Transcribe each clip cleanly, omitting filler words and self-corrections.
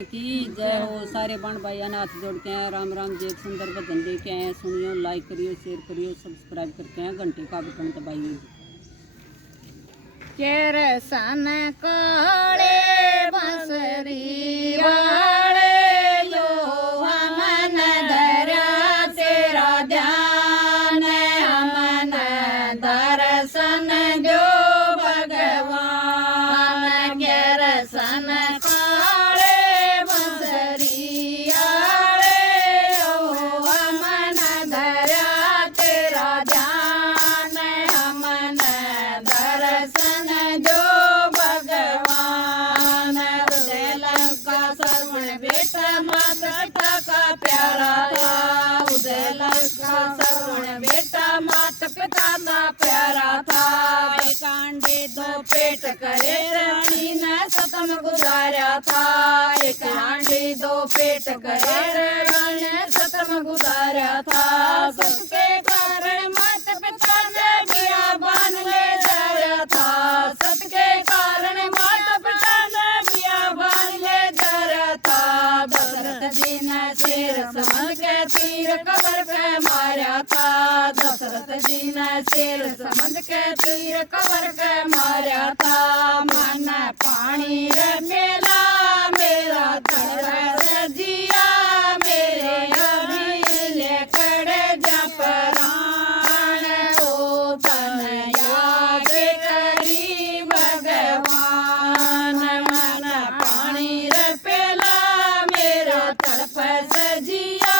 की जय हो। सारे बण भाई हाथ जोड़ के हैं, राम राम जी। एक सुंदर भजन दे के हैं, सुनियो, लाइक करियो, शेयर करियो, सब्सक्राइब करके हैं, घंटे का बटन दबाइए। केरसन काले बंसरी वाले यो हमन धरा तेरा ध्यान, हमन दर्शन जो भगवान। केरसन काले बंसरी वाले यो हमन धरा तेरा ध्यान, हमन दर्शन जो भगवान। उदय लंका श्रवण बेटा माता पिता का प्यारा था, उदय लंका श्रवण बेटा माता पिता का प्यारा था। एक अंडे दो पेट करे रानी ने सतम गुजारा था, एक अंडे दो पेट करे रानी ने सतम गुजारा था। सबके कारण माता पिता ने बियाबान ले जाया था, सबके कारण माता पिता ने बियाबान ले जाया था। दशरथ जी ने शेर समझ के तीर कबर पे मारा था, दशरथ जी ने शेर समझ के तीर कबर पे मारा था। मन पानी रे मेला मेरा तड़प सजिया, मेरे अभी लेकड़े जा प्राण, तो तन याद करी भगवान। मन पानी रे पेला मेरा तड़प सजिया,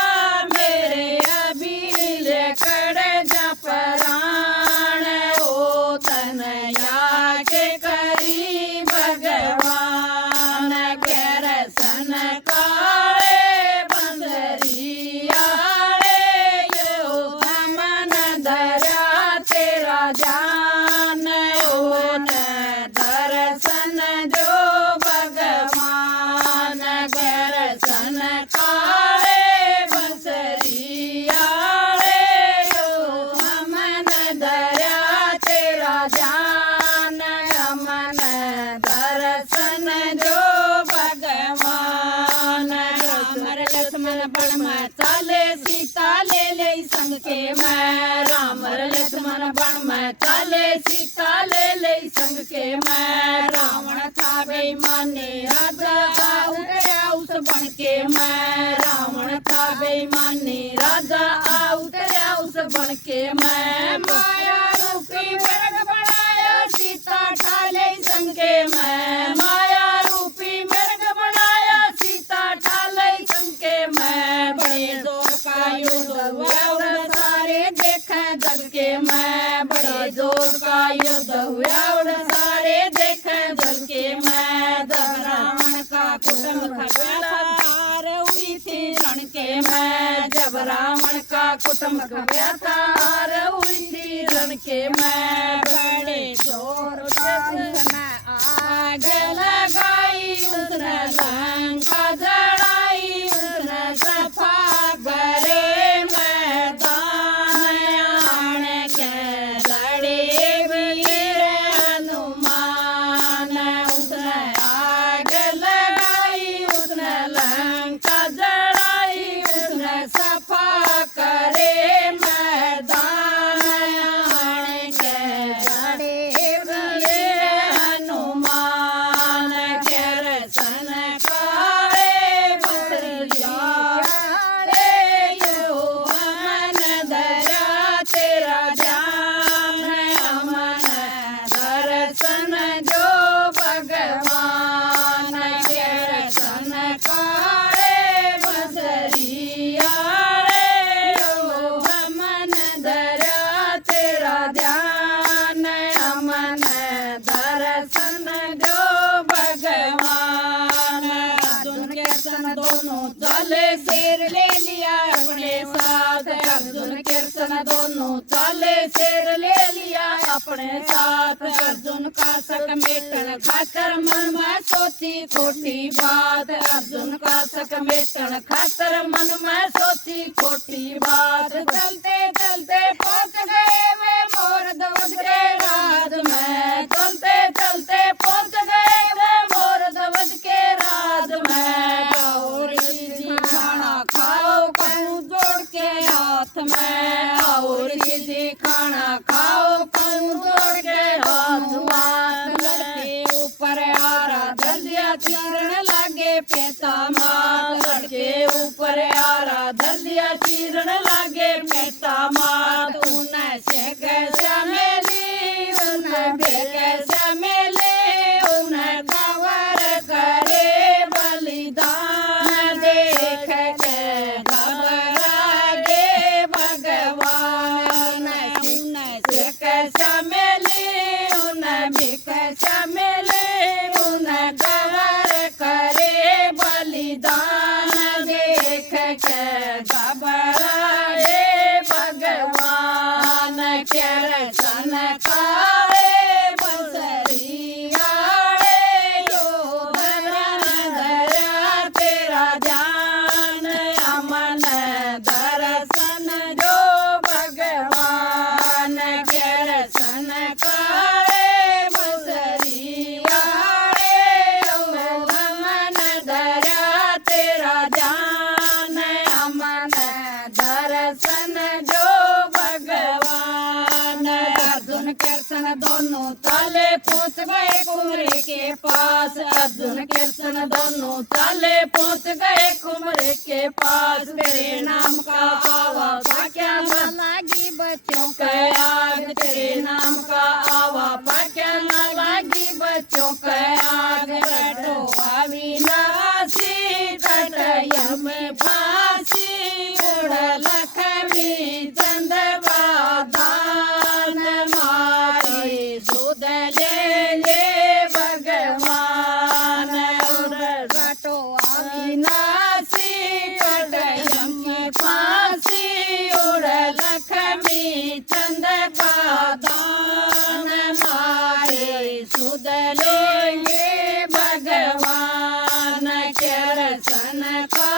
मेरे अभी लेकड़े जा प्राण, ओ तन याद करी भगवान। केरसन काले बंसरी आले यो हमन धरा तेरा ध्यान, ओन दर्शन जो भगवान। केरसन काले बंसरी आले यो हमन धरा तेरा ध्यान, हमन दर्शन जो भगवान। राम लक्ष्मण बन में चाले सीता ले संग के मैं, राम लक्ष्मण बन में चाले सीता ले संग के मैं। रावण था बेईमाने राजा उतरा उस बन के मैं, रावण था बेईमाने राजा उतरा उस बन के मैं। माया रूपी मृग बनाया सीता ठाले संग के मैं, माया रूपी मृग बनाया सीता ठाले संग के मैं। बड़े जोर का युद्ध हुआ सारे देखे जग के मैं, बड़े जोर का युद्ध हुआ सारे देखे जग के मैं। जब रावण का कुटुंब खबरा हार हुई थी रण के मैं, जब रावण का कुटुंब खबरा था हार हुई थी रण के मैं। बड़े जोर से उसने आग लगाई, उसने लंका जलाई, उसने सफा करे मैदान। आन के लड़े वीर हनुमान, उसने आग लगाई, उसने लंका जलाई, उसने सफा करे मैदान। आन के लड़े वीर हनुमान। केरसन काले बंसरी आले यो हमन धरा तेरा ध्यान, हमन दर्शन जो भगवान। केरसन काले बंसरी आले यो हमन धरा तेरा ध्यान, हमन दर्शन जो भगवान। अर्जुन कृष्ण दोनों चाले शेर ले लिया अपने साथ, अर्जुन कृष्ण दोनों चाले शेर ले लिया अपने साथ। अर्जुन का शक मेटन खातर मन में सोची खोटी बात, अर्जुन का शक मेटन खातर मन में सोची खोटी बात। चलते चलते पहुंच गए वे मोर ध्वज के राज में, चलते चलते पहुंच गए वे मोर ध्वज के राज में। पेता मात लड़के ऊपर आरा धर दिया चीरण लागे पेता मात उन्हें से कैसा मेली उन्हें बे कैसा मेले उन्हें कवर करे बलिदान देख के घबरागे भगवान उन्हें से कैसा मेले उन्हें भी कैसा मेले उन्हें कवर करे बलिदान देख के घबराए भगवान के रसन खाए बंसरी आड़े यो धरन धरा तेरा जान अमन दर्शन जो भगवान के रसन खाए बंसरी आड़े यो अमन धरा तेरा जान अमन दर्शन जो भगवान अर्जुन कृष्ण दोनों ताले पहुंच गए कुमरे के पास अर्जुन कृष्ण दोनों ताले पहुंच गए कुमरे के पास तेरे नाम का आवा क्या लागी बच्चों का आग तेरे नाम का आवा क्या न लागी बच्चों का आग बैठो अविनाशी तट यम फांसी उड़ लक्ष्मी चंद दान मारी सुध ले भगवान बैठो अविनाशी तट यम फांसी उड़ लक्ष्मी चंद दान मारे सुध ले भगवान के रसन का